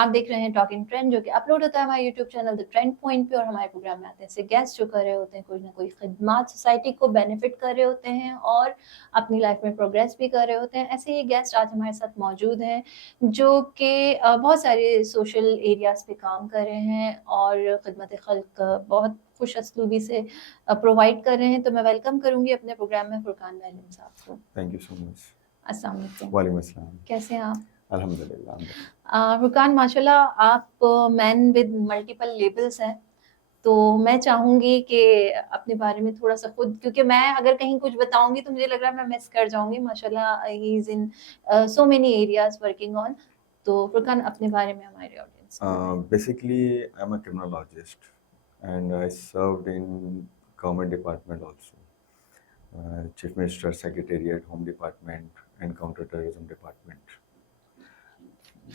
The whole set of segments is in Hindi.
आप देख रहे हैं टॉकिंग ट्रेंड जो कि अपलोड होता है हमारे YouTube channel the trend point पे और हमारे प्रोग्राम में आते हैं ऐसे गेस्ट जो कर रहे होते हैं कोई ना कोई खिदमत सोसाइटी को बेनिफिट कर रहे होते हैं और अपनी लाइफ में प्रोग्रेस भी कर रहे होते हैं। ऐसे ही गेस्ट आज हमारे साथ मौजूद हैं जो कि बहुत सारे सोशल एरियाज़ पे काम कर रहे हैं और खिदमत खल्क बहुत खुश असलूबी से प्रोवाइड कर रहे हैं। तो मैं वेलकम करूँगी अपने प्रोग्राम में फुरकान महलिम साहब को। Thank you so much. अस्सलाम वालेकुम। वालेकुम अस्सलाम। कैसे हैं आप? अल्हम्दुलिल्लाह। फुरकान माशाल्लाह आप मैन विद मल्टीपल लेबल्स हैं, तो मैं चाहूँगी कि अपने बारे में थोड़ा-सा खुद क्योंकि मैं अगर कहीं कुछ बताऊँगी तो मुझे लग रहा है मैं मिस कर जाऊँगी। माशाल्लाह he is in so many areas working on. तो फुरकान अपने बारे में हमारे ऑडियंस को बताएँ। Basically, I'm a criminologist and I served in government department also. Chief Minister, Secretariat, Home Department, and Counterterrorism Department.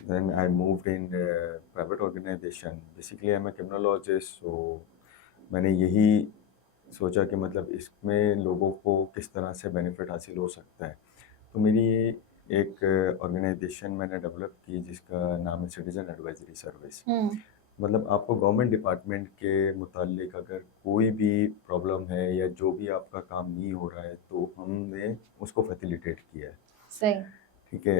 Then I moved in a private organization. Basically, I'm a criminologist, so मैंने यही सोचा कि मतलब इसमें लोगों को किस तरह से बेनिफिट हासिल हो सकता है। तो मेरी एक ऑर्गेनाइजेशन मैंने डेवलप की जिसका नाम है सिटीजन एडवाइजरी सर्विस। मतलब आपको गवर्नमेंट डिपार्टमेंट के मुतालिक अगर कोई भी प्रॉब्लम है या जो भी आपका काम नहीं हो रहा है तो हमने उसको फैसिलिटेट किया है। सही। ठीक है।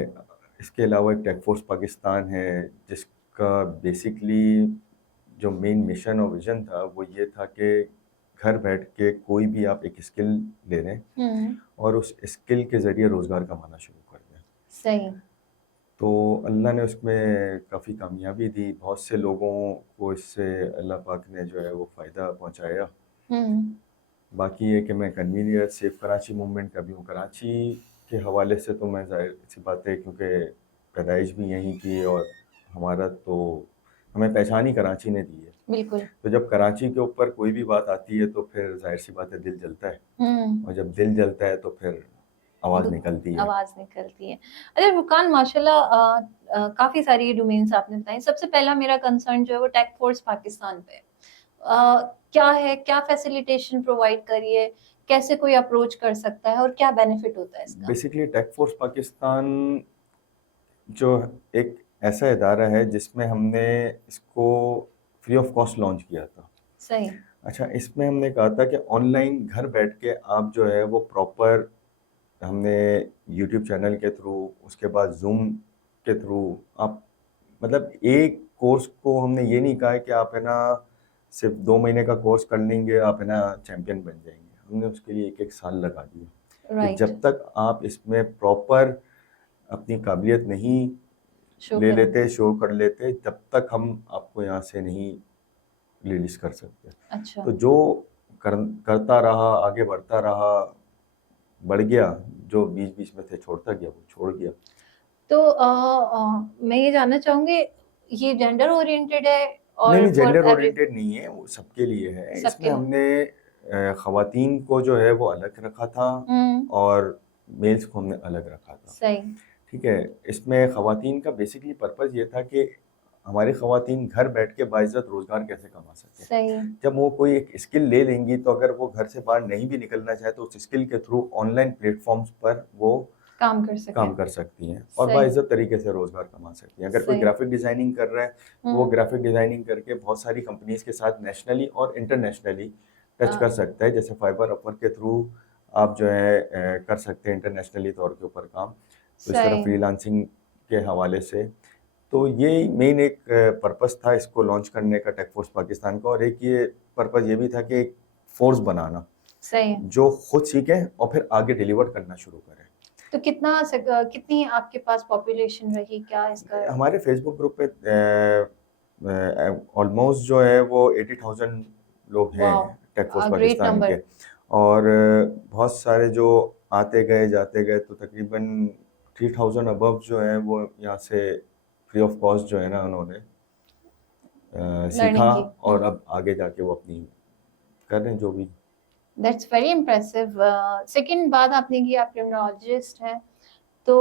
इसके अलावा एक टेक फोर्स पाकिस्तान है जिसका बेसिकली जो मेन मिशन और विजन था वो ये था कि घर बैठ के कोई भी आप एक स्किल ले लें और उस स्किल के ज़रिए रोज़गार कमाना शुरू कर दें। सही। तो अल्लाह ने उसमें काफ़ी कामयाबी दी, बहुत से लोगों को इससे अल्लाह पाक ने जो है वो फ़ायदा पहुंचाया। बाकी ये कि मैं कन्वीनियर सेफ कराची मूवमेंट का भी हूँ। कराची के हवाले से तो मैं ज़ाहिर सी बात है क्योंकि पैदाइश भी यहीं की और हमारा तो हमें पहचान ही कराची ने दी है। बिल्कुल। तो जब कराची के ऊपर कोई भी बात आती है तो फिर ज़ाहिर सी बात है दिल जलता है और जब दिल जलता है तो फिर आवाज़ निकलती है। आवाज़ निकलती है। अरे फुरकान माशाल्लाह काफ़ी सारी डोमेन्स आपने बताई। सबसे पहला मेरा कंसर्न जो है वो टेक फोर्स पाकिस्तान पे। क्या है? क्या फैसिलिटेशन प्रोवाइड करी है? कैसे कोई अप्रोच कर सकता है और क्या बेनिफिट होता है इसका? बेसिकली टेक फोर्स पाकिस्तान जो एक ऐसा इदारा है जिसमें हमने इसको फ्री ऑफ कॉस्ट लॉन्च किया था। सही। अच्छा, इसमें हमने कहा था कि ऑनलाइन घर बैठ के आप जो है वो प्रॉपर हमने यूट्यूब चैनल के थ्रू उसके बाद जूम के थ्रू आप मतलब एक कोर्स को हमने ये नहीं कहा है कि आप है ना सिर्फ 2 महीने का कोर्स कर लेंगे आप है ना चैंपियन बन जाएंगे। हमने उसके लिए 1-1 साल लगा दिया कि जब तक आप इसमें प्रॉपर अपनी काबिलियत नहीं ले लेते शो कर लेते तब तक हम आपको यहाँ से नहीं रिलीज कर सकते। अच्छा। तो जो करता रहा आगे बढ़ता रहा बढ़ गया, जो बीच बीच में थे छोड़ता गया वो छोड़ गया। तो मैं ये जानना चाहूँगी ये जेंडर ओरिएंटेड है और नहीं जेंडर ओरिएंटेड नहीं है, वो सबके लिए है। इसमें हमने खवातीन को जो है वो अलग रखा था और मेल्स को हमने अलग रखा था। सही। ठीक है। इसमें खवातीन का बेसिकली पर्पस ये था कि हमारी खवातीन घर बैठ के बाइज्जत रोजगार कैसे कमा सके। सही। जब वो कोई एक स्किल ले लेंगी तो अगर वो घर से बाहर नहीं भी निकलना चाहे तो उस स्किल के थ्रू ऑनलाइन प्लेटफॉर्म्स पर वो काम कर सकती हैं और बाइज्जत तरीके से रोजगार कमा सकती हैं। अगर कोई ग्राफिक डिजाइनिंग कर रहा है तो वो ग्राफिक डिजाइनिंग करके बहुत सारी कंपनीज के साथ नेशनली और इंटरनेशनली टच कर सकता है। जैसे फाइबर अपवर्क के थ्रू आप जो है कर सकते हैं इंटरनेशनली तौर के ऊपर काम। तो इस तरह फ्रीलांसिंग के हवाले से तो ये मेन एक पर्पस था इसको लॉन्च करने का टेक फोर्स पाकिस्तान का। और एक ये पर्पस ये भी था कि एक फोर्स बनाना सही जो खुद सीखे और फिर आगे डिलीवर करना शुरू करे। तो कितनी आपके पास पॉपुलेशन रही क्या इसका? हमारे फेसबुक ग्रुप पे ऑलमोस्ट जो है वो 80,000 लोग हैं टेक फोर्स पाकिस्तान के और बहुत सारे जो आते गए जाते गए तो तकरीबन 3,000 अबव जो है वो यहाँ से फ्री ऑफ कॉस्ट जो है ना उन्होंने सीखा और अब आगे जाके वो अपनी कर रहे हैं जो भी। That's very impressive. सेकंड बात आपने की आप क्रिमिनोलॉजिस्ट हैं तो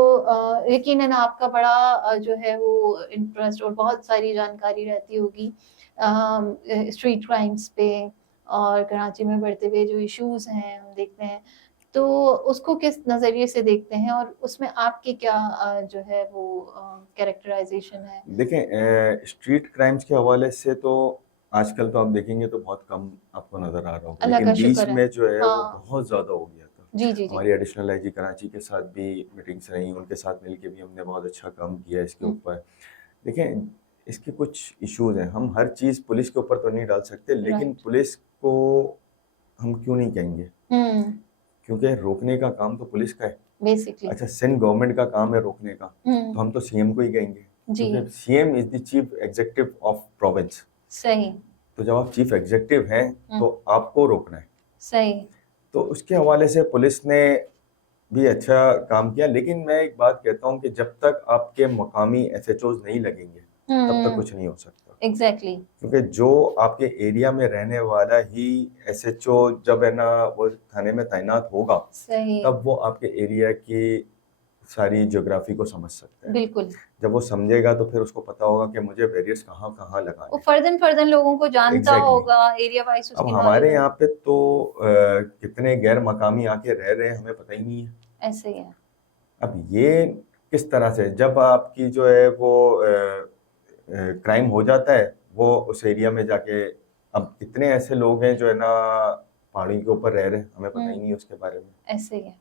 यकीनन आपका बड़ा जो है वो इंटरेस्ट और बहुत सारी जानकारी रहती होगी स्ट्रीट क्राइम्स पे और कराची में बढ़ते हुए जो इश्यूज हैं हम देखते हैं। तो उसको किस नज़रिए से देखते हैं और उसमें आपकी क्या जो है वो कैरेक्टराइजेशन है? देखें, स्ट्रीट क्राइम्स के हवाले से तो आजकल तो आप देखेंगे तो बहुत कम आपको नज़र आ रहा होगा, अल्लाह लेकिन का बीच शुक्र है। में जो है वो हाँ। बहुत ज़्यादा हो गया था। जी, जी, जी। हमारी एडिशनल आईजी कराची के साथ भी मीटिंग्स रही, उनके साथ मिलके भी हमने बहुत अच्छा काम किया इसके हुँ, ऊपर। देखें, इसके कुछ इश्यूज हैं, हम हर चीज़ पुलिस के ऊपर तो नहीं डाल सकते, लेकिन राइट। पुलिस को हम क्यों नहीं कहेंगे, हुँ, क्योंकि रोकने का काम तो पुलिस का है। बेसिकली। अच्छा, सिंध गवर्नमेंट का काम है रोकने का, तो हुँ, हम तो सीएम को ही कहेंगे, जी, क्योंकि CM is the chief executive of province. सही। तो जब आप चीफ एग्जीक्यूटिव हैं हुँ, तो आपको रोकना है। सही। तो उसके हवाले से पुलिस ने भी अच्छा काम किया, लेकिन मैं एक बात कहता हूँ कि जब तक आपके मकामी एसएचओज नहीं लगेंगे तब तक हुँ, कुछ नहीं हो सकता, एग्ज़ैक्टली। क्योंकि जो आपके एरिया में रहने वाला ही एसएचओ जब है ना वो थाने में तैनात होगा, सही, तब वो आपके एरिया की सारी ज्योग्राफी को समझ सकता है। बिल्कुल। जब वो समझेगा तो फिर उसको पता होगा कि मुझे बैरियर्स कहाँ कहाँ वो लगाने हैं। फ़र्दन-फ़र्दन लोगों को जानता एग्जैक्टली होगा, एरिया वाइज़ अब उसकी हमारे नॉलेज यहाँ होगी। पे तो कितने गैर मकामी आके रह रहे हैं हमें पता ही नहीं है। ऐसे ही है। अब ये किस तरह से जब आपकी जो है वो क्राइम हो जाता है, वो उस एरिया में जाके, अब कितने ऐसे लोग हैं जो है ना पहाड़ी के ऊपर रह रहे हैं, हमें पता ही हुँ, नहीं है उसके बारे में। ऐसे ही है।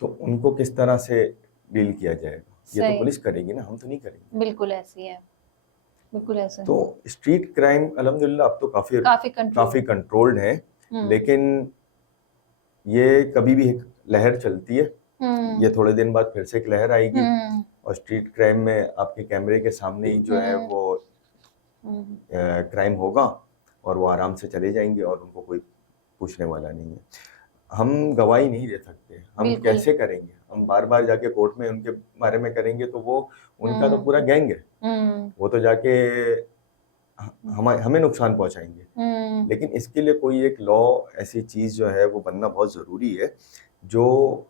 तो उनको किस तरह से डील किया जाएगा, ये तो सही, पुलिस करेगी ना, हम तो नहीं करेंगे। बिल्कुल ऐसे ही है। बिल्कुल ऐसे तो है। स्ट्रीट क्राइम अल्हम्दुलिल्लाह अब तो काफी काफ़ी कंट्रोल काफी है। कंट्रोल्ड है, हुँ, लेकिन ये कभी भी एक लहर चलती है, हुँ, ये थोड़े दिन बाद फिर से एक लहर आएगी, हुँ, और स्ट्रीट क्राइम में आपके कैमरे के सामने ही जो है हुँ, वो हुँ, क्राइम होगा, और वो आराम से चले जाएंगे और उनको कोई पूछने वाला नहीं है। हम गवाही नहीं दे सकते, हम बिल्कुल। कैसे करेंगे, हम बार बार जाके कोर्ट में उनके बारे में करेंगे तो वो उनका तो हुँ, पूरा गैंग है, हुँ, वो तो जाके हमें हमें नुकसान पहुंचाएंगे। हुँ, लेकिन इसके लिए कोई एक लॉ ऐसी चीज जो है वो बनना बहुत जरूरी है, जो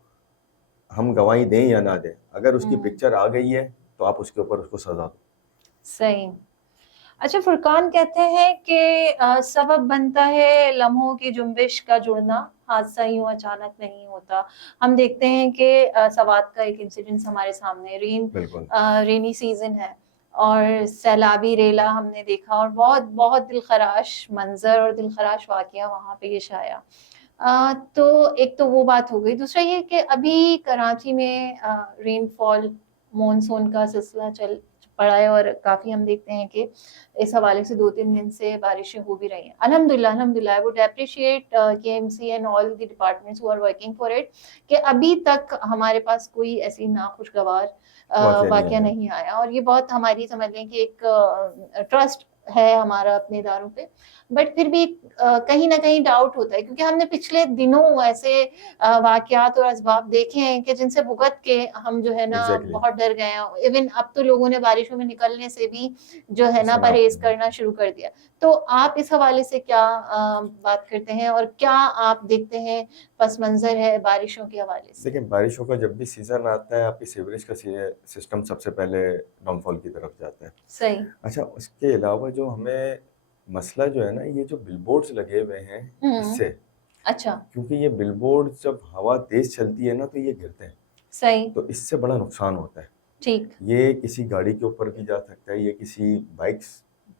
हम गवाही दें या ना दें, अगर उसकी हुँ, पिक्चर आ गई है तो आप उसके ऊपर उसको सजा दो। सही। अच्छा, फुरकान कहते हैं कि सबब बनता है लम्हों की जुम्बिश का जुड़ना, हादसा यूँ अचानक नहीं होता। हम देखते हैं कि सवात का एक इंसिडेंस हमारे सामने बिल्कुल। रेनी सीज़न है और सैलाबी रेला हमने देखा और बहुत दिलखराश मंज़र और दिलखराश वाक़या वहाँ पेश आया। तो एक तो वो बात हो गई, दूसरा ये कि अभी कराची में रेनफॉल मॉनसून का सिलसिला चल पड़ा है और काफ़ी हम देखते हैं कि इस हवाले से 2-3 दिन से बारिशें हो भी रही हैं। अल्हम्दुलिल्लाह अल्हम्दुलिल्लाह I would appreciate KMC and all the departments who are working for it कि अभी तक हमारे पास कोई ऐसी नाखुशगवार वाकया नहीं वाक़या आया। नहीं आया और ये बहुत हमारी समझ लें कि एक ट्रस्ट है हमारा अपने इदारों पे। बट फिर भी कहीं न कहीं डाउट होता है क्योंकि हमने पिछले दिनों ऐसे वाक़यात और असबाब देखे हैं कि जिनसे भुगत के हम जो है ना एग्जैक्टली बहुत डर गए हैं। इवन अब तो लोगों ने बारिशों में निकलने से भी जो है ना इज्तनाब परहेज़ करना करना चाहिए। शुरू कर दिया। तो आप इस हवाले से क्या बात करते हैं और क्या आप देखते हैं पस मंज़र है बारिशों के हवाले से? देखिए, बारिशों का जब भी सीजन आता है आपकी सीवरेज का सिस्टम सबसे पहले डाउनफॉल की तरफ जाता है। सही। अच्छा, उसके अलावा जो हमें मसला जो है ना, ये जो बिलबोर्ड्स लगे हुए हैं हुँ, इससे, अच्छा, क्योंकि ये बिलबोर्ड जब हवा तेज चलती है ना तो ये गिरते हैं, सही, तो इससे बड़ा नुकसान होता है। ठीक। ये किसी गाड़ी के ऊपर भी जा सकता है, ये किसी बाइक्स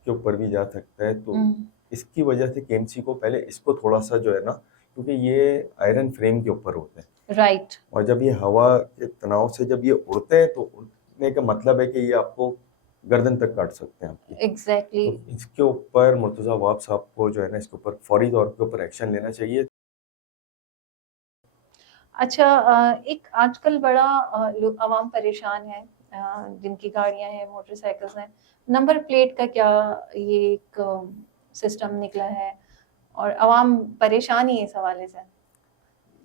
के ऊपर भी जा सकता है, तो हुँ, इसकी वजह से केएमसी को पहले इसको थोड़ा सा जो है ना, क्योंकि ये आयरन फ्रेम के ऊपर होते हैं, राइट, और जब ये हवा के तनाव से जब ये उड़ते हैं तो उड़ने का मतलब है कि ये आपको गर्दन तक काट सकते हैं आपकी। एग्ज़ैक्टली। तो इसके ऊपर मुर्तज़ा वाब साहब को जो है ना इसके ऊपर फौरी तौर पे ऊपर एक्शन लेना चाहिए। अच्छा एक आजकल बड़ा लोग अवाम परेशान है जिनकी गाड़ियाँ हैं, मोटरसाइकिल्स हैं, नंबर प्लेट का क्या ये एक सिस्टम निकला है और अवाम परेशान ही है इस हवाले से?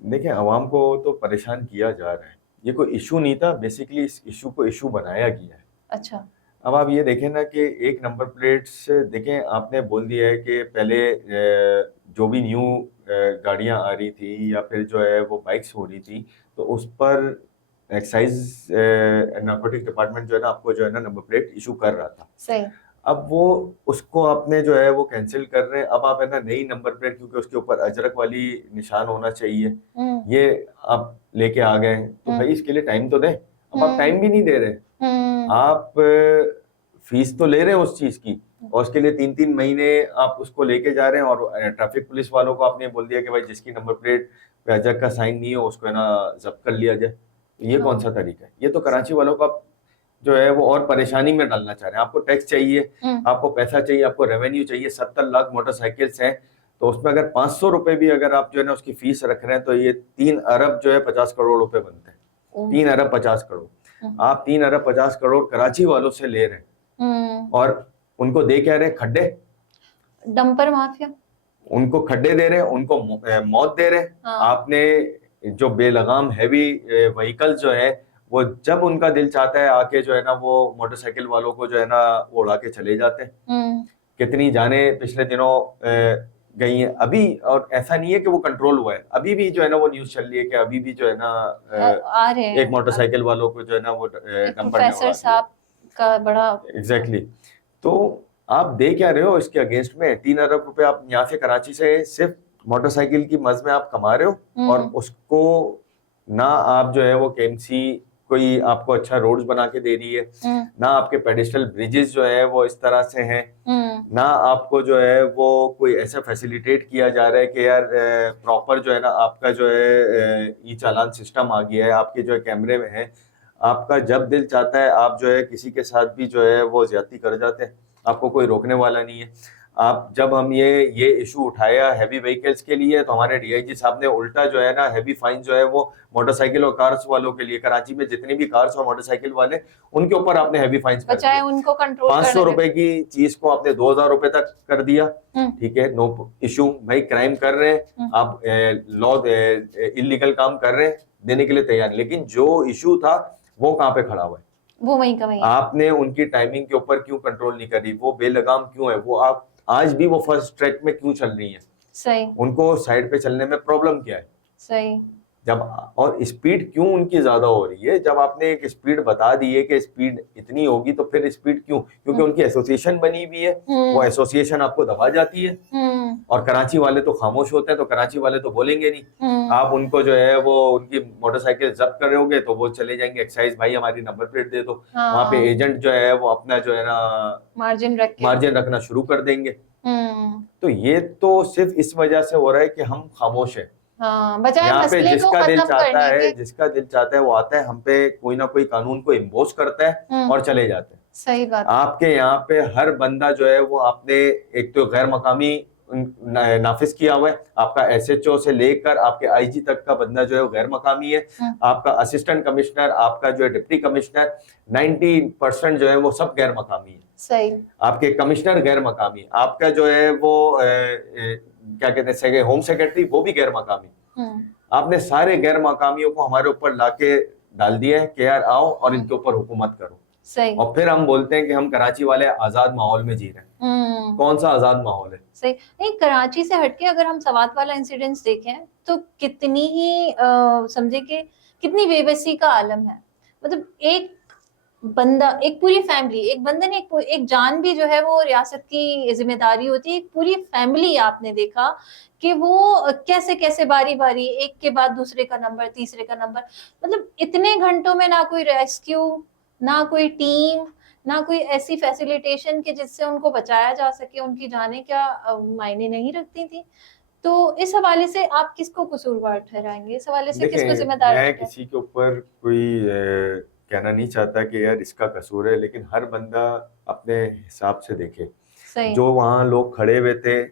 देखिए, आवाम को तो परेशान किया जा रहा है, ये कोई इशू नहीं था, बेसिकली इस इशू को इशू बनाया गया है। अच्छा, अब आप ये देखें ना कि एक नंबर प्लेट से देखें, आपने बोल दिया है कि पहले जो भी न्यू गाड़ियां आ रही थी या फिर जो है वो बाइक्स हो रही थी, तो उस पर एक्साइज नारकोटिक डिपार्टमेंट जो है ना आपको जो है ना नंबर प्लेट इशू कर रहा था। सही। अब वो उसको आपने जो है वो कैंसिल कर रहे हैं। अब आप है ना नई नंबर प्लेट, क्योंकि उसके ऊपर अजरक वाली निशान होना चाहिए, ये आप लेके आ गए हैं, तो भाई इसके लिए टाइम तो दें। अब आप टाइम भी नहीं दे रहे, आप फीस तो ले रहे हैं उस चीज की, और उसके लिए 3-3 महीने आप उसको लेके जा रहे हैं, और ट्रैफिक पुलिस वालों को आपने बोल दिया कि भाई जिसकी नंबर प्लेट पे अजरक का साइन नहीं हो उसको है ना जब्त कर लिया जाए। ये कौन सा तरीका है? ये तो कराची वालों का जो है वो और परेशानी में डालना चाह रहे हैं। आपको टैक्स चाहिए, आपको पैसा चाहिए, आपको रेवेन्यू चाहिए। 70 लाख मोटरसाइकिल्स हैं, तो उसमें अगर 500 रुपए भी अगर आप जो है ना उसकी फीस रख रहे हैं, तो ये 3 अरब जो है 50 करोड़ रुपए बनते हैं। 3 अरब 50 करोड़ आप 3 अरब 50 करोड़ कराची वालों से ले रहे हैं, और उनको दे क्या रहे? खड्डे, डंपर माफिया, उनको खड्डे दे रहे हैं, उनको मौत दे रहे हैं। आपने जो बेलगाम हैवी व्हीकल जो है वो जब उनका दिल चाहता है आके जो है ना वो मोटरसाइकिल वालों को जो है ना उड़ा के चले जाते हैं। कितनी जाने पिछले दिनों गई हैं अभी, और ऐसा नहीं है कि वो कंट्रोल हुआ है, अभी भी जो है ना वो न्यूज चल रही है कि अभी भी जो है ना आ रहे हैं एक मोटरसाइकिल वालों को जो है ना वो डंपर प्रोफेसर साहब का बड़ा एग्जैक्टली। तो आप दे क्या रहे हो इसके अगेंस्ट में? 3 अरब रुपए आप यहाँ से कराची से सिर्फ मोटरसाइकिल की मज में आप कमा रहे हो, और उसको ना आप जो है वो केएमसी कोई आपको अच्छा रोड्स बना के दे रही है, ना आपके पेडिस्ट्रियल ब्रिजेस जो है वो इस तरह से हैं, ना आपको जो है वो कोई ऐसा फैसिलिटेट किया जा रहा है कि यार प्रॉपर जो है ना आपका जो है ई चालान सिस्टम आ गया है, आपके जो है कैमरे में है, आपका जब दिल चाहता है आप जो है किसी के साथ भी जो है वो ज्यादती कर जाते हैं, आपको कोई रोकने वाला नहीं है। आप जब हम ये इशू उठाया हैवी व्हीकल्स के लिए, तो हमारे डीआईजी साहब ने उल्टा जो है ना हैवी फाइन जो है वो मोटरसाइकिल और कार्स वालों के लिए, कराची में जितने भी कार्स और मोटरसाइकिल वाले उनके ऊपर आपने हैवी फाइन्स बचाए, उनको कंट्रोल 500 रुपए की चीज को आपने 2000 रुपए तक कर दिया। ठीक है, नो इशू, भाई क्राइम कर रहे हैं आप, लॉ इलीगल काम कर रहे हैं, देने के लिए तैयार, लेकिन जो इशू था वो कहाँ पे खड़ा हुआ है? वो वहीं का वहीं। आपने उनकी टाइमिंग के ऊपर क्यों कंट्रोल नहीं करी? वो बेलगाम क्यों है? वो आप आज भी वो फर्स्ट ट्रैक में क्यों चल रही है? सही। उनको साइड पे चलने में प्रॉब्लम क्या है? सही। जब और स्पीड क्यों उनकी ज्यादा हो रही है? जब आपने एक स्पीड बता दी है कि स्पीड इतनी होगी, तो फिर स्पीड क्यों? क्योंकि उनकी एसोसिएशन बनी हुई है, वो एसोसिएशन आपको दबा जाती है, और कराची वाले तो खामोश होते हैं, तो कराची वाले तो बोलेंगे नहीं। आप उनको जो है वो उनकी मोटरसाइकिल जब्त करोगे तो वो चले जाएंगे एक्साइज, भाई हमारी नंबर प्लेट दे दो। वहां पे एजेंट जो है वो अपना जो है ना मार्जिन रखना शुरू कर देंगे। तो ये तो सिर्फ इस वजह से हो रहा है कि हम खामोश है। यहाँ पे जिसका दिल चाहता है वो आता है, हम पे कोई ना कोई कानून को इम्पोज करता है और चले जाते हैं। सही बात। आपके यहाँ पे हर बंदा जो है वो आपने एक तो गैर मकामी नाफिज किया हुआ है, आपका एसएचओ से लेकर आपके आईजी तक का बंदा जो है वो गैर मकामी है, आपका असिस्टेंट कमिश्नर, आपका जो है डिप्टी कमिश्नर, 90% जो है वो सब गैर मकामी है। सही। आपके कमिश्नर गैर मकामी, आपका जो है वो क्या कहते हैं होम सेक्रेटरी, वो भी गैर मकामी। आपने सारे गैर मकामियों को हमारे ऊपर लाके डाल दिया है कि यार आओ और इनके ऊपर हुकूमत करो। सही। और फिर हम बोलते हैं कि हम कराची वाले आजाद माहौल में जी रहे हैं। कौन सा आजाद माहौल है? सही नहीं। कराची से हटके अगर हम सवात वाला इंसिडेंट्स देखें तो कितनी ही समझे कि कितनी बेबसी का आलम है। मतलब एक बंदा, एक पूरी फैमिली, एक बंदे ने एक जान भी जो है वो रियासत की जिम्मेदारी होती है। एक पूरी फैमिली आपने देखा कि वो कैसे कैसे बारी बारी एक के बाद दूसरे का नंबर, तीसरे का नंबर, मतलब इतने घंटों में ना कोई रेस्क्यू, ना कोई टीम, ना कोई ऐसी फैसिलिटेशन कि जिससे उनको बचाया जा सके, उनकी जानें क्या मायने नहीं रखती थी। तो इस हवाले से आप किसको कसूरवार ठहराएंगे? इस हवाले से किसको जिम्मेदार? मैं किसी के ऊपर कोई कहना नहीं चाहता कि यार इसका कसूर है, लेकिन हर बंदा अपने हिसाब से देखे। जो वहाँ लोग खड़े हुए थे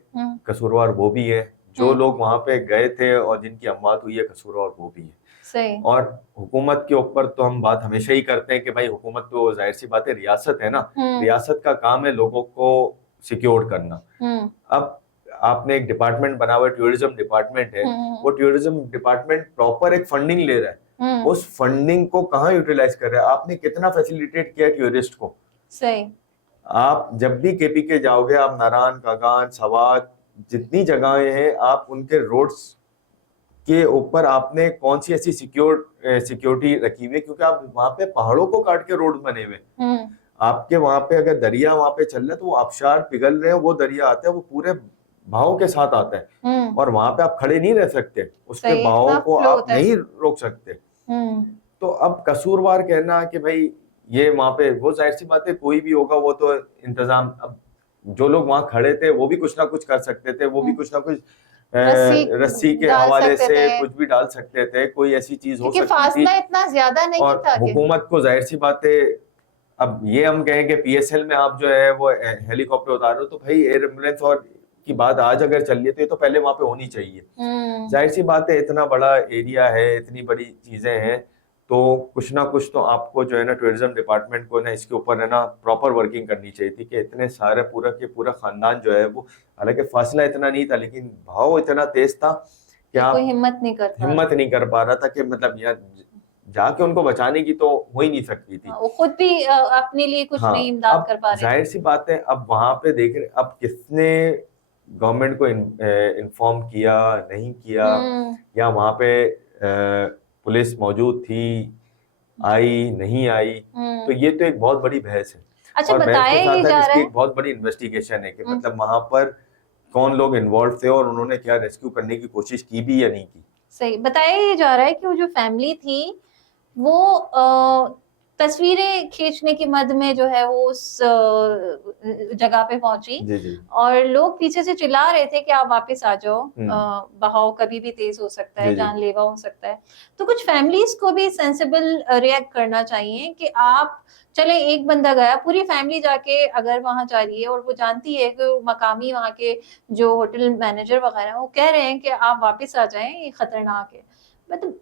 कसूरवार वो भी है, जो लोग वहाँ पे गए थे और जिनकी अमवात हुई है कसूरवार वो भी है। सही। और हुकूमत के ऊपर तो हम बात हमेशा ही करते हैं कि भाई हुकूमत तो जाहिर सी बात है रियासत है ना, रियासत का काम है लोगों को सिक्योर करना। अब आपने एक डिपार्टमेंट बना हुआ है, टूरिज्म डिपार्टमेंट है, वो टूरिज्म डिपार्टमेंट प्रॉपर एक फंडिंग ले रहा है, उस फंडिंग को कहाँ यूटिलाइज कर रहा है? आपने कितना फैसिलिटेट किया टूरिस्ट को? सही। आप जब भी केपी के जाओगे, आप नारायण, कागान, सवात, जितनी जगहें हैं, आप उनके रोड्स के ऊपर आपने कौन सी ऐसी सिक्योरिटी रखी हुई है? क्योंकि आप वहां पे पहाड़ों को काट के रोड बने हुए, आपके वहां पे अगर दरिया वहां पे चल रहा है तो वो आबशार पिघल रहे हैं, वो दरिया आता है, वो पूरे बहाव के साथ आता है और वहां पे आप खड़े नहीं रह सकते, उसके सही, बहाव इतना को फ्लो आप होता है। नहीं रोक सकते। हम्म तो अब कसूरवार कहना कि भाई ये वहां पे, वो जाहिर सी बात है कोई भी होगा वो तो इंतजाम, अब जो लोग वहां खड़े थे वो भी कुछ ना कुछ कर सकते थे, वो भी कुछ ना कुछ रस्सी रस्सी के डाल हवाले सकते से थे, कुछ भी डाल सकते थे, कोई ऐसी चीज हो क्योंकि सकती थी। फासला इतना ज्यादा नहीं और था कि हुकूमत को जाहिर सी बात है, अब ये हम कहें कि पीएसएल में आप जो है वो हेलीकॉप्टर उतार रहे हो, तो भाई एयर एम्बुलेंस और की बात आज अगर चल रही है तो ये तो पहले वहां पे होनी चाहिए। जाहिर सी बात है, इतना बड़ा एरिया है, इतनी बड़ी चीजें हैं, तो कुछ ना कुछ तो आपको जो है ना टूरिज्म डिपार्टमेंट को ना इसके ऊपर है ना प्रॉपर वर्किंग करनी चाहिए थी कि इतने सारे पूरा के पूरा खानदान जो है वो, हालांकि फासला इतना नहीं था लेकिन भाव इतना तेज था कि कोई आप हिम्मत नहीं कर पा रहा। हिम्मत नहीं कर पा रहा था कि मतलब यार जाके उनको बचाने की तो हो ही नहीं सकती थी। वो खुद भी अपने लिए कुछ हाँ, नहीं इमदाद कर अब पा रहे थे। जाहिर सी बात है, अब वहां पे देख रहे, अब किसने गवर्नमेंट को इन्फॉर्म किया, नहीं किया, या वहां पे पुलिस मौजूद थी, आई नहीं आई, तो ये तो एक बहुत बड़ी बहस है। अच्छा, और बहस बताया के ये साथ जा साथ रहा इसकी है, एक बहुत बड़ी इन्वेस्टिगेशन है कि मतलब वहां पर कौन लोग इन्वॉल्व थे और उन्होंने क्या रेस्क्यू करने की कोशिश की भी या नहीं की। सही बताया ये जा रहा है कि वो जो फैमिली थी वो तस्वीरें खींचने की मद में जो है वो उस जगह पे पहुंची, जी जी। और लोग पीछे से चिल्ला रहे थे कि आप वापस आ जाओ, बहाव कभी भी तेज हो सकता है, जी जी। जानलेवा हो सकता है। तो कुछ फैमिलीज को भी सेंसिबल रिएक्ट करना चाहिए कि आप चले, एक बंदा गया, पूरी फैमिली जाके अगर वहां जा रही है और वो जानती है कि मकामी वहां के जो होटल मैनेजर वगैरह वो कह रहे हैं कि आप वापस आ जाएं, ये खतरनाक है, मतलब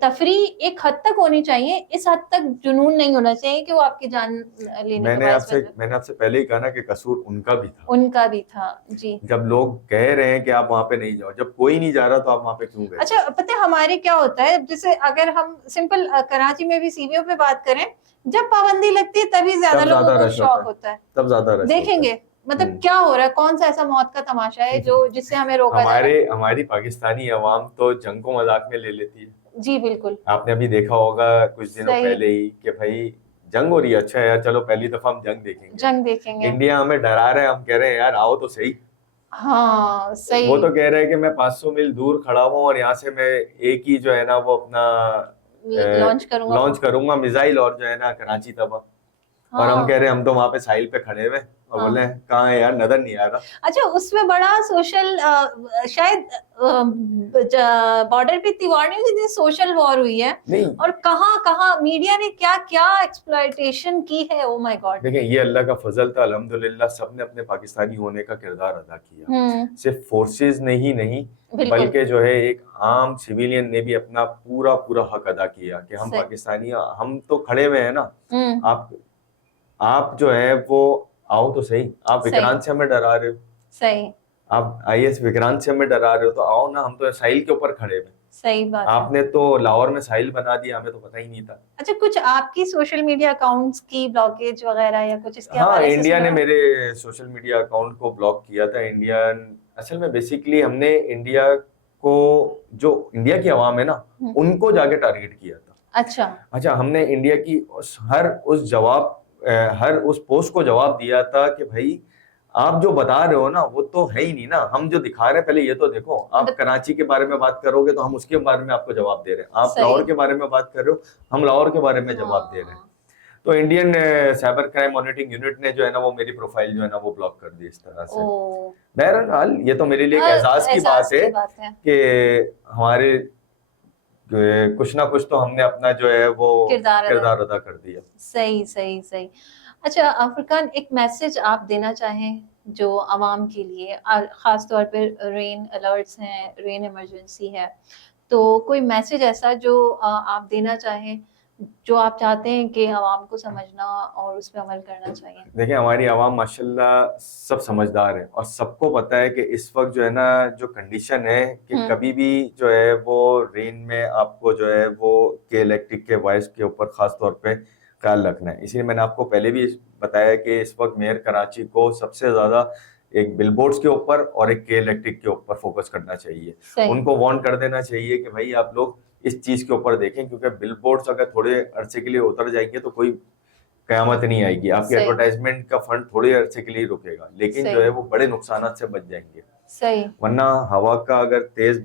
तफरी एक हद तक होनी चाहिए, इस हद तक जुनून नहीं होना चाहिए कि वो आपकी जान लेने का बायस बन जाए। मैंने आपसे पहले ही कहा ना कि कसूर उनका भी था। उनका भी था जी। जब लोग कह रहे हैं कि आप वहां पे नहीं जाओ, जब कोई नहीं जा रहा तो आप वहां पे क्यों गए? अच्छा, पता है हमारे क्या होता है, जैसे अगर हम सिंपल कराची में भी सीवीओ पे बात करें, जब पाबंदी लगती है तभी ज्यादा लोगों को शौक होता है, तब ज्यादा रश देखेंगे मतलब क्या हो रहा है, कौन सा ऐसा मौत का तमाशा है जो जिससे हमें रोका जा रहा है। हमारी पाकिस्तानी अवाम तो जंग को मजाक में ले लेती है। जी बिल्कुल, आपने अभी देखा होगा कुछ दिनों पहले ही कि भाई जंग हो रही है, अच्छा है यार, चलो पहली दफा हम जंग देखेंगे। इंडिया हमें डरा रहा है, हम कह रहे हैं यार आओ तो सही। हाँ सही। वो तो कह रहे हैं कि मैं 500 मील दूर खड़ा हूँ और यहाँ से मैं एक ही जो है ना वो अपना लॉन्च करूंगा मिसाइल, और जो है ना कराची तबाह। और हम कह रहे हैं हम तो वहां पे साहिल पे खड़े हुए और बोले कहाँ है यार, नजर नहीं आ रहा। अच्छा, उसमें बड़ा सोशल शायद बॉर्डर पे तिवार नहीं हुई, सोशल वॉर हुई है नहीं। और कहाँ कहाँ मीडिया ने क्या क्या एक्सप्लॉयटेशन की है, ओ माय गॉड। देखिए ये अल्लाह का फजल था, अल्हम्दुलिल्लाह सबने अपने पाकिस्तानी होने का किरदार अदा किया, सिर्फ फोर्सेस ने ही नहीं बल्कि जो है एक आम सिविलियन ने भी अपना पूरा पूरा हक अदा किया कि हम पाकिस्तानी, हम तो खड़े हुए हैं ना। आप जो है वो आओ तो सही, आप विक्रांत से हमें डरा रहे हो, सही, आप आईएएस विक्रांत से हमें डरा रहे हो, तो आओ ना, हम तो साहिल के ऊपर खड़े हुए। सही बात आपने तो लाहौर में साहिल बना दिया, हमें तो पता ही नहीं था। अच्छा, कुछ आपकी सोशल मीडिया अकाउंट्स की ब्लॉकेज वगैरह या कुछ इसके हवाले से? इंडिया ने मेरे सोशल मीडिया अकाउंट को ब्लॉक किया था। असल में बेसिकली हमने इंडिया को, जो इंडिया की आवाम है ना, उनको जाके टारगेट किया था। अच्छा, हमने इंडिया की हर उस पोस्ट को जवाब दिया था कि भाई आप जो बता रहे हो ना वो तो है ही नहीं ना, हम जो दिखा रहे हैं पहले ये तो देखो। आप कराची के बारे में बात करोगे तो हम उसके बारे में आपको जवाब दे रहे हैं, आप लाहौर के बारे में बात कर रहे हो, हम लाहौर के बारे में जवाब दे रहे हैं। तो Indian cyber crime monitoring unit ने जो है ना वो मेरी प्रोफाइल जो है ना वो ब्लॉक कर दी इस तरह से। बहरहाल ये तो मेरे लिए एक एहसास की बात है कि हमारे कुछ ना कुछ तो हमने अपना जो है वो किरदार अदा कर दिया। सही सही सही। अच्छा फुरकान, एक मैसेज आप देना चाहें जो आवाम के लिए, खास तौर पे रेन अलर्ट्स हैं, रेन इमरजेंसी है, तो कोई मैसेज ऐसा जो आप देना चाहें, जो आप चाहते हैं कि आवाम को समझना और उस पर अमल करना चाहिए? देखिए हमारी आवाम माशाल्लाह सब समझदार है और सबको पता है कि इस वक्त जो है ना जो कंडीशन है कि कभी भी जो है वो रेन में आपको जो है वो के इलेक्ट्रिक के वायर्स के ऊपर खास तौर पे ख्याल रखना है। इसीलिए मैंने आपको पहले भी बताया कि इस वक्त मेयर कराची को सबसे ज्यादा एक बिलबोर्ड्स के ऊपर और एक के इलेक्ट्रिक के ऊपर फोकस करना चाहिए। उनको वार्न कर देना चाहिए कि भाई आप लोग इस चीज के ऊपर देखें, क्योंकि बिलबोर्ड्स अगर थोड़े अरसे के लिए उतर जाएंगे तो कोई कयामत नहीं आएगी, आपकी सही एडवर्टाइजमेंट का फंड थोड़े अरसे के लिए रुकेगा, लेकिन जो सही है वो बड़े नुकसान से बच जाएंगे। सही वरना हवा का अगर तेज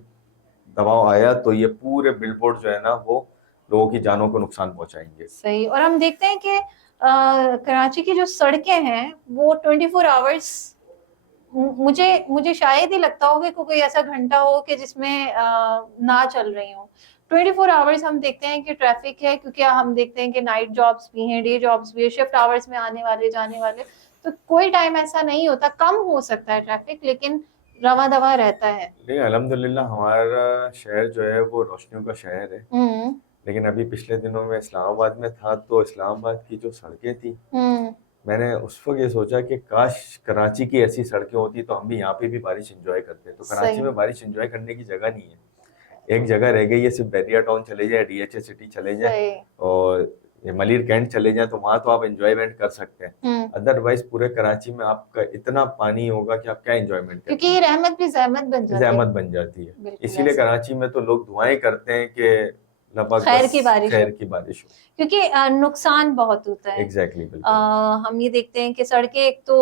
दबाव आया तो ये पूरे बिलबोर्ड जो है ना वो लोगों की जानों को नुकसान पहुंचाएंगे। सही। और हम देखते हैं कि कराची की जो सड़कें हैं वो 24 आवर्स, मुझे मुझे शायद ही लगता हो कि कोई ऐसा घंटा हो कि जिसमें ना चल रही हो। 24 आवर्स हम देखते हैं कि ट्रैफिक है, क्योंकि हम देखते हैं कि नाइट जॉब्स भी हैं, डे जॉब्स भी है, शिफ्ट आवर्स में आने वाले जाने वाले, तो कोई टाइम ऐसा नहीं होता। कम हो सकता है ट्रैफिक, लेकिन रवा दवा रहता है। नहीं, अल्हम्दुलिल्लाह हमारा शहर जो है वो रोशनियों का शहर है। हम्म लेकिन अभी पिछले दिनों में इस्लामाबाद में था, तो इस्लामाबाद की जो सड़कें थी, हम्म मैंने उस वक्त ये सोचा कि काश कराची की ऐसी सड़कें होती तो हम भी यहाँ पे भी बारिश एंजॉय करते। तो कराची सही में बारिश एंजॉय करने की जगह नहीं है। एक जगह रह गई है, सिर्फ बैरिया टाउन चले जाए, डीएचए सिटी चले जाए सही। और ये मलिर कैंट चले जाए, तो वहां तो आप एंजॉयमेंट कर सकते हैं। हम्म अदरवाइज पूरे कराची में आपका इतना पानी होगा कि आप क्या एंजॉयमेंट क्योंकि ये करेंगे, रहमत भी जहमत बन जाती है। जहमत बन जाती है। बिल्कुल इसीलिए ऐसा। कराची में तो लोग दुआएं करते हैं कि लबक खैर बस की बारिश हो, खैर की बारिश हो। क्योंकि नुकसान बहुत होता है। एग्जैक्टली, बिल्कुल। हम ये देखते हैं कि सड़कें एक तो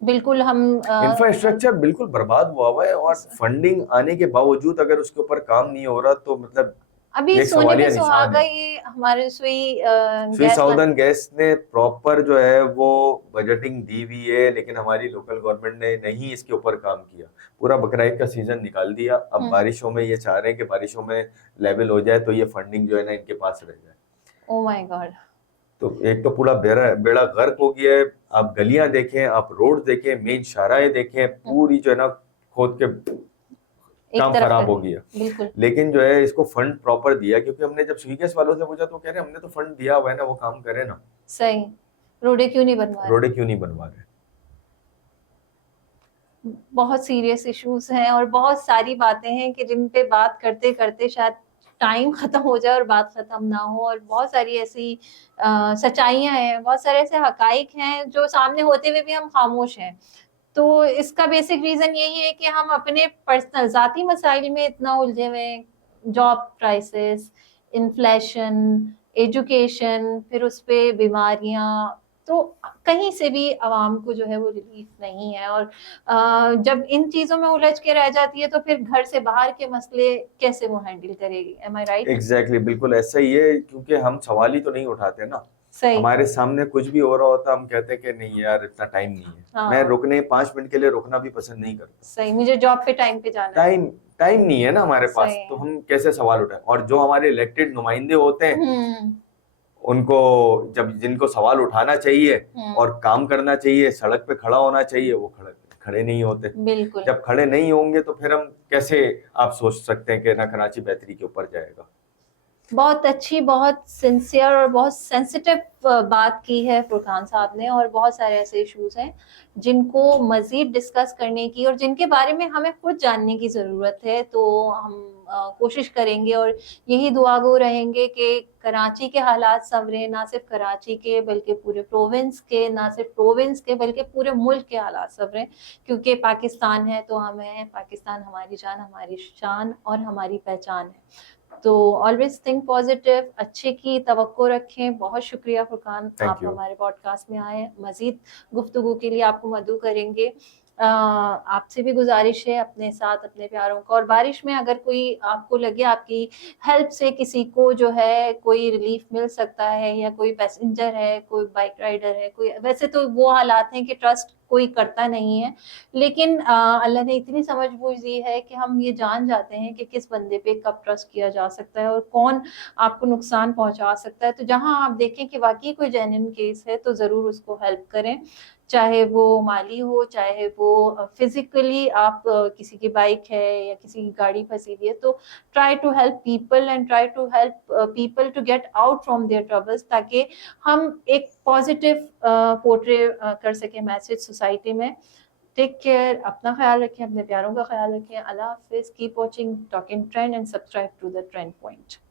बिल्कुल हम इंफ्रास्ट्रक्चर बिल्कुल बर्बाद हुआ है, और फंडिंग आने के बावजूद अगर उसके ऊपर काम नहीं हो रहा तो मतलब अभी ये एक सोने पे सवालिया निशान सुहागा है। ये हमारे सुई स्विस गैस साउदर्न गैस ने प्रॉपर जो है वो बजटिंग दी हुई है, लेकिन हमारी लोकल गवर्नमेंट ने नहीं इसके ऊपर काम किया। पूरा बकरीद का सीजन निकाल दिया, अब बारिशों में ये चाह रहे हैं कि बारिशों में लेवल हो जाए तो ये फंडिंग जो है ना इनके पास रह जाए। Oh my God. तो एक तो पूरा बेड़ा बेड़ा गर्क हो गया है। आप गलियां देखें, आप रोड देखें, मेन शाहराएं देखें, पूरी जो है ना खोद के एक काम तरफ खराब कर हो दी गया। बिल्कुल। लेकिन जो है इसको फंड प्रॉपर दिया, क्योंकि हमने जब स्वीगेस वालों से पूछा तो कह रहे हमने तो फंड दिया हुआ है ना, वो काम करे ना, सही। रोडे क्यों नहीं बनवा रहे? रोडे क्यों नहीं बनवा रहे। बहुत सीरियस इश्यूज हैं और बहुत सारी बातें हैं कि जिन पे बात करते करते शायद टाइम खत्म हो जाए और बात खत्म ना हो। और बहुत सारी ऐसी सच्चाइयां हैं, बहुत सारे ऐसे हकाइक हैं जो सामने होते हुए भी हम खामोश हैं। तो इसका बेसिक रीजन यही है कि हम अपने पर्सनल जाती मसाइल में इतना उलझे हुए हैं। जॉब क्राइसिस, इन्फ्लेशन, एजुकेशन, फिर उस पे बीमारियां, तो कहीं से भी आवाम को जो है वो रिलीफ नहीं है। और जब इन चीजों में उलझ के रह जाती है तो फिर घर से बाहर के मसले कैसे वो हैंडल करेगी? एम आई राइट? एग्जैक्टली, बिल्कुल ऐसा ही है, क्योंकि हम सवाल ही तो नहीं उठाते ना। सही। हमारे सामने कुछ भी हो रहा होता, हम कहते हैं कि नहीं यार इतना टाइम नहीं है। मैं हाँ रुकने 5 मिनट के लिए रुकना भी पसंद नहीं करता। सही, मुझे जॉब पे टाइम पे जाना है। टाइम टाइम नहीं है ना हमारे पास, सही। तो हम कैसे सवाल उठाएं। और जो हमारे इलेक्टेड नुमाइंदे होते हैं, हम्म उनको जब जिनको सवाल उठाना चाहिए और काम करना चाहिए, सड़क पे खड़ा होना चाहिए, वो खड़े खड़े नहीं होते। बिल्कुल। जब खड़े नहीं होंगे तो फिर हम कैसे आप सोच सकते हैं कि ना कराची बेहतरी के ऊपर जाएगा। बहुत अच्छी, बहुत सिंसियर और बहुत सेंसिटिव बात की है फुरकान साहब ने। और बहुत सारे ऐसे इश्यूज हैं जिनको मजीद डिस्कस करने की और जिनके बारे में हमें खुद जानने की ज़रूरत है। तो हम कोशिश करेंगे और यही दुआगो रहेंगे कि कराची के हालात संवरे, ना सिर्फ कराची के बल्कि पूरे प्रोविंस के, ना सिर्फ प्रोविंस के बल्कि पूरे मुल्क के हालात संवरे। क्योंकि पाकिस्तान है तो हमें, पाकिस्तान हमारी जान, हमारी शान और हमारी पहचान है। तो ऑलवेज थिंक पॉजिटिव, अच्छे की तवक्को रखें। बहुत शुक्रिया फुरकान, आप थैंक यू। हमारे पॉडकास्ट में आए। मजीद गुफ्तगू के लिए आपको मदऊ करेंगे। आपसे भी गुजारिश है अपने साथ अपने प्यारों का। और बारिश में अगर कोई आपको लगे आपकी हेल्प से किसी को जो है कोई रिलीफ मिल सकता है, या कोई पैसेंजर है, कोई बाइक राइडर है, कोई, वैसे तो वो हालात हैं कि ट्रस्ट कोई करता नहीं है, लेकिन अल्लाह ने इतनी समझ बूझ दी है कि हम ये जान जाते हैं कि किस बंदे पे कब ट्रस्ट किया जा सकता है और कौन आपको नुकसान पहुंचा सकता है। तो जहां आप देखें कि वाकई कोई जेन्युइन केस है तो ज़रूर उसको हेल्प करें, चाहे वो माली हो, चाहे वो फिजिकली आप किसी की बाइक है या किसी की गाड़ी फंसी हुई है, तो try to help people and try to help people to get out from their troubles, ताकि हम एक पॉजिटिव पोर्ट्रे कर सकें मैसेज सोसाइटी में। टेक केयर, अपना ख्याल रखें, अपने प्यारों का ख्याल रखें। अल्लाह हाफिज, keep watching talking trend and subscribe to the trend point.